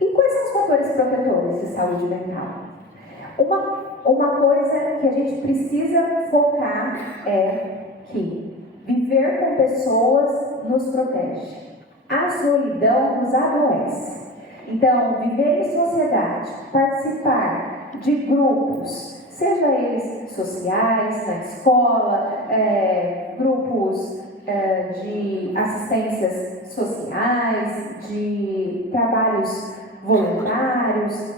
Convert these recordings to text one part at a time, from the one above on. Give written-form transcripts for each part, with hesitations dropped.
E quais são os fatores protetores de saúde mental? Uma coisa que a gente precisa focar é que viver com pessoas nos protege. A solidão nos adoece. Então, viver em sociedade, participar de grupos, seja eles sociais, na escola, grupos de assistências sociais, de trabalhos voluntários,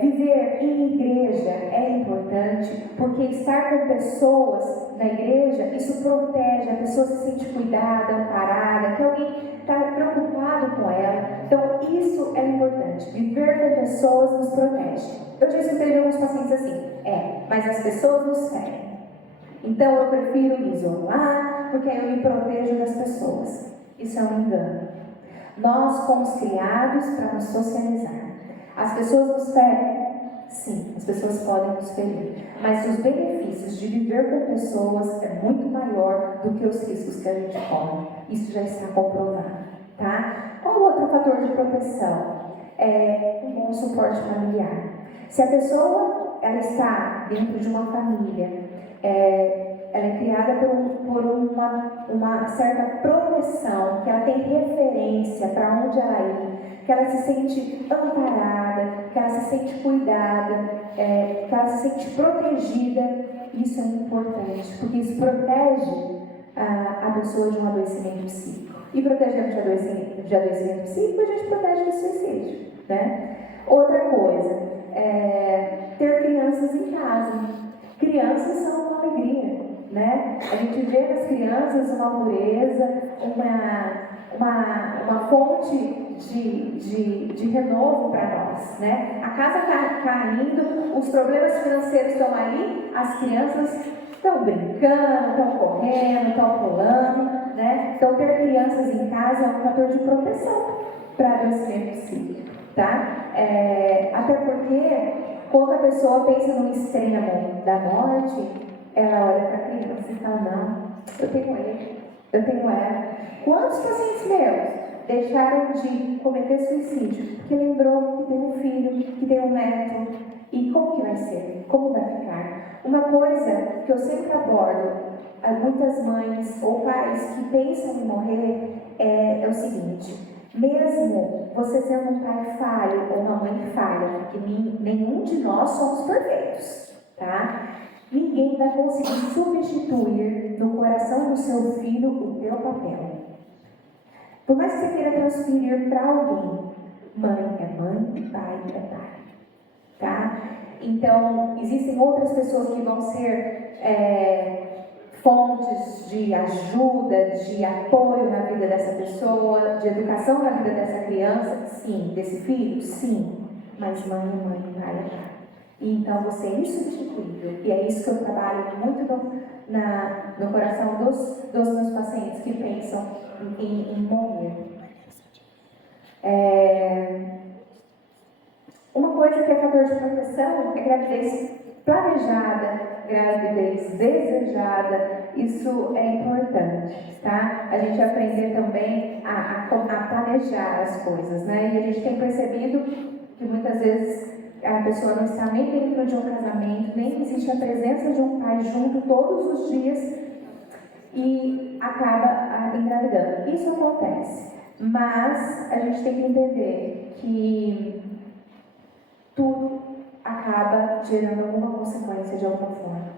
viver em igreja é importante, porque estar com pessoas na igreja, isso protege, a pessoa se sente cuidada, amparada, que alguém está preocupado com ela. Então, isso é importante. Viver com pessoas nos protege. Eu já escutei de alguns pacientes assim, mas as pessoas nos ferem. Então, eu prefiro me isolar, porque aí eu me protejo das pessoas. Isso é um engano. Nós fomos criados para nos socializar. As pessoas nos ferem? Sim, as pessoas podem nos ferir. Mas os benefícios de viver com pessoas é muito maior do que os riscos que a gente corre. Isso já está comprovado, tá? Qual o outro fator de proteção? Um bom suporte familiar. Se a pessoa ela está dentro de uma família, ela é criada por uma certa proteção, que ela tem referência para onde ela ir, que ela se sente amparada, que ela se sente cuidada, que ela se sente protegida. Isso é importante, porque isso protege a pessoa de um adoecimento psíquico. E protegendo de adoecimento psíquico, a gente protege do suicídio, né? Outra coisa, ter crianças em casa. Crianças são uma alegria, né? A gente vê nas crianças uma pureza, uma fonte de renovo para nós, né? A casa está caindo, os problemas financeiros estão aí, as crianças estão brincando, estão correndo, estão pulando, né? Então, ter crianças em casa é um fator de proteção para adoecimento psíquico, tá? Até porque, quando a pessoa pensa no extremo da morte, ela olha para a criança e fala, não, eu tenho ele, eu tenho ela. Quantos pacientes meus deixaram de cometer suicídio porque lembrou que tem um filho, que tem um neto? E como que vai ser? Como vai ficar? Uma coisa que eu sempre abordo a muitas mães ou pais que pensam em morrer é o seguinte: mesmo você sendo um pai falho ou uma mãe falha, porque nenhum de nós somos perfeitos, tá? Ninguém vai conseguir substituir no coração do seu filho o teu papel. Por mais que você queira transferir para alguém, mãe é mãe, pai é pai, tá? Então, existem outras pessoas que vão ser fontes de ajuda, de apoio na vida dessa pessoa, de educação na vida dessa criança, sim, desse filho, sim, mas mãe é mãe, pai é pai. E então você é insubstituível, e é isso que eu trabalho muito no coração dos meus pacientes que pensam em morrer. Uma coisa que é fator de proteção é gravidez planejada, gravidez desejada. Isso é importante, tá? A gente aprender também a planejar as coisas, né? E a gente tem percebido que muitas vezes a pessoa não está nem dentro de um casamento, nem existe a presença de um pai junto todos os dias e acaba engravidando. Isso acontece, mas a gente tem que entender que tudo acaba gerando alguma consequência de alguma forma.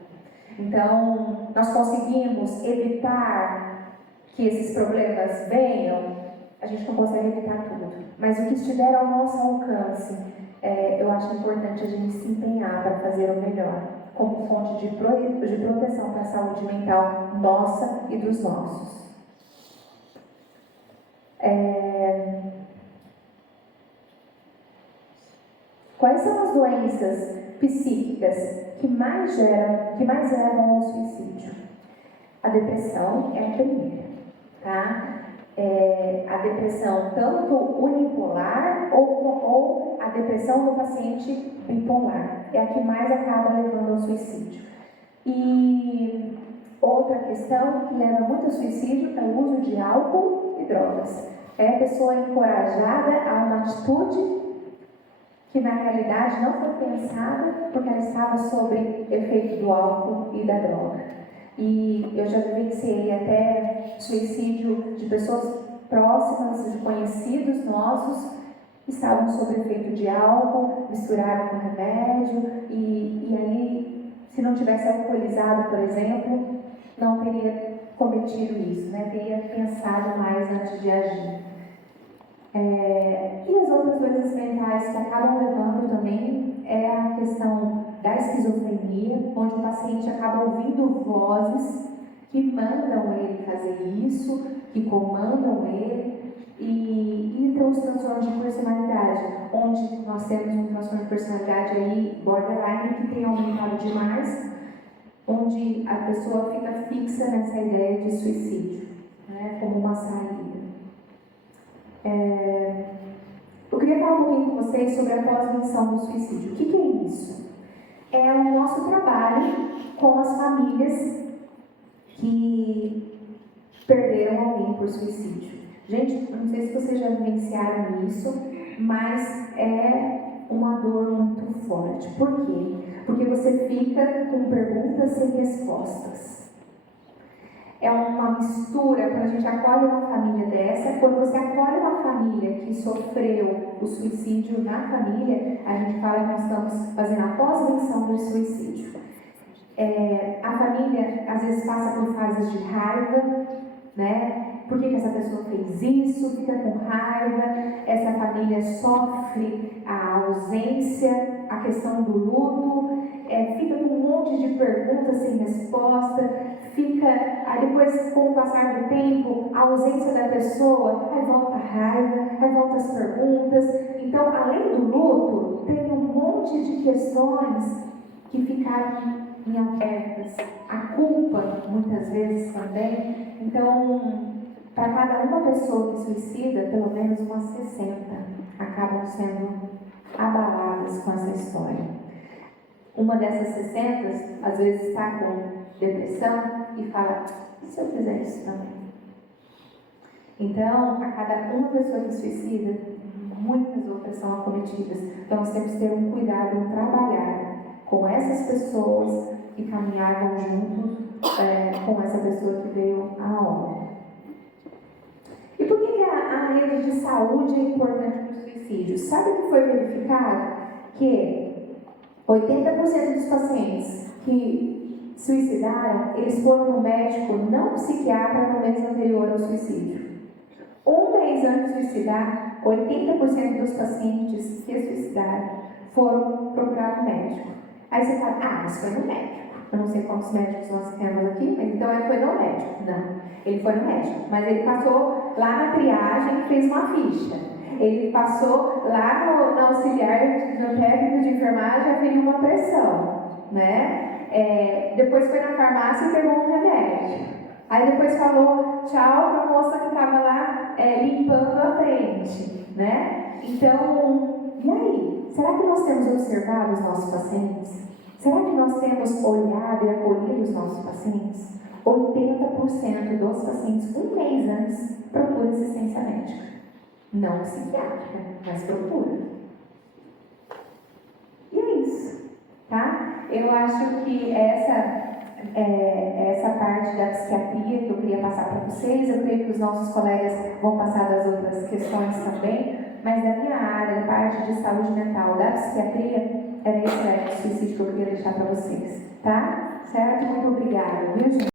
Então, nós conseguimos evitar que esses problemas venham, a gente não consegue evitar tudo, mas o que estiver ao nosso alcance, eu acho importante a gente se empenhar para fazer o melhor, como fonte de proteção para a saúde mental nossa e dos nossos. Quais são as doenças psíquicas que mais levam ao suicídio? A depressão é a primeira, tá? A depressão tanto unipolar ou a depressão do paciente bipolar. É a que mais acaba levando ao suicídio. E outra questão que leva muito ao suicídio é o uso de álcool e drogas. É a pessoa encorajada a uma atitude que na realidade não foi pensada porque ela estava sob efeito do álcool e da droga. E eu já vivenciei até suicídio de pessoas próximas, de conhecidos nossos, que estavam sob efeito de álcool, misturaram com remédio, e aí, se não tivesse alcoolizado, por exemplo, não teria cometido isso, né? Teria pensado mais antes de agir. E as outras doenças mentais que acabam levando também é a questão da esquizofrenia, onde o paciente acaba ouvindo vozes que mandam ele fazer isso, que comandam ele, e então os transtornos de personalidade, onde nós temos um transtorno de personalidade aí, borderline, que tem aumentado demais, onde a pessoa fica fixa nessa ideia de suicídio, né, como uma saída. Eu queria falar um pouquinho com vocês sobre a pós-venção do suicídio. O que é isso? É o nosso trabalho com as famílias que perderam alguém por suicídio. Gente, não sei se vocês já vivenciaram isso, mas é uma dor muito forte. Por quê? Porque você fica com perguntas sem respostas. É uma mistura, quando a gente acolhe uma família dessa, quando você acolhe uma família que sofreu o suicídio na família, a gente fala que nós estamos fazendo a pós-venção do suicídio. A família às vezes passa por fases de raiva, né? Por que essa pessoa fez isso? Fica com raiva, essa família sofre a ausência, a questão do luto, fica com um monte de perguntas sem resposta, aí depois, com o passar do tempo, a ausência da pessoa, aí volta a raiva, aí volta as perguntas. Então, além do luto, tem um monte de questões que ficaram em abertas, a culpa muitas vezes também. Então, para cada uma pessoa que suicida, pelo menos umas 60 acabam sendo abaladas com essa história. Uma dessas 60 às vezes está com depressão e fala: e se eu fizer isso também? Então, a cada uma pessoa que suicida, muitas outras são acometidas. Então, nós temos que ter um cuidado em trabalhar com essas pessoas e caminhavam juntos com essa pessoa que veio a óbito. E por que a rede de saúde é importante para o suicídio? Sabe que foi verificado que 80% dos pacientes que suicidaram, eles foram no médico não psiquiatra no mês anterior ao suicídio. Um mês antes de suicidar, 80% dos pacientes que suicidaram foram procurar um médico. Aí você fala: mas foi no médico. Eu não sei quantos médicos nós temos aqui, mas então ele foi no médico. Não, ele foi no médico, mas ele passou lá na triagem e fez uma ficha. Ele passou lá no auxiliar, no técnico de enfermagem, aferiu uma pressão, né? Depois foi na farmácia e pegou um remédio. Aí depois falou tchau para a moça que estava lá limpando a frente, né? Então, e aí? Será que nós temos observado os nossos pacientes? Será que nós temos olhado e acolhido os nossos pacientes? 80% dos pacientes, um mês antes, procuram assistência médica. Não psiquiátrica, mas procura. E é isso, tá? Eu acho que essa parte da psiquiatria que eu queria passar para vocês, eu creio que os nossos colegas vão passar das outras questões também, mas da minha área, a parte de saúde mental da psiquiatria, era esse suicídio que eu queria deixar para vocês, tá? Certo? Muito obrigada, viu, gente?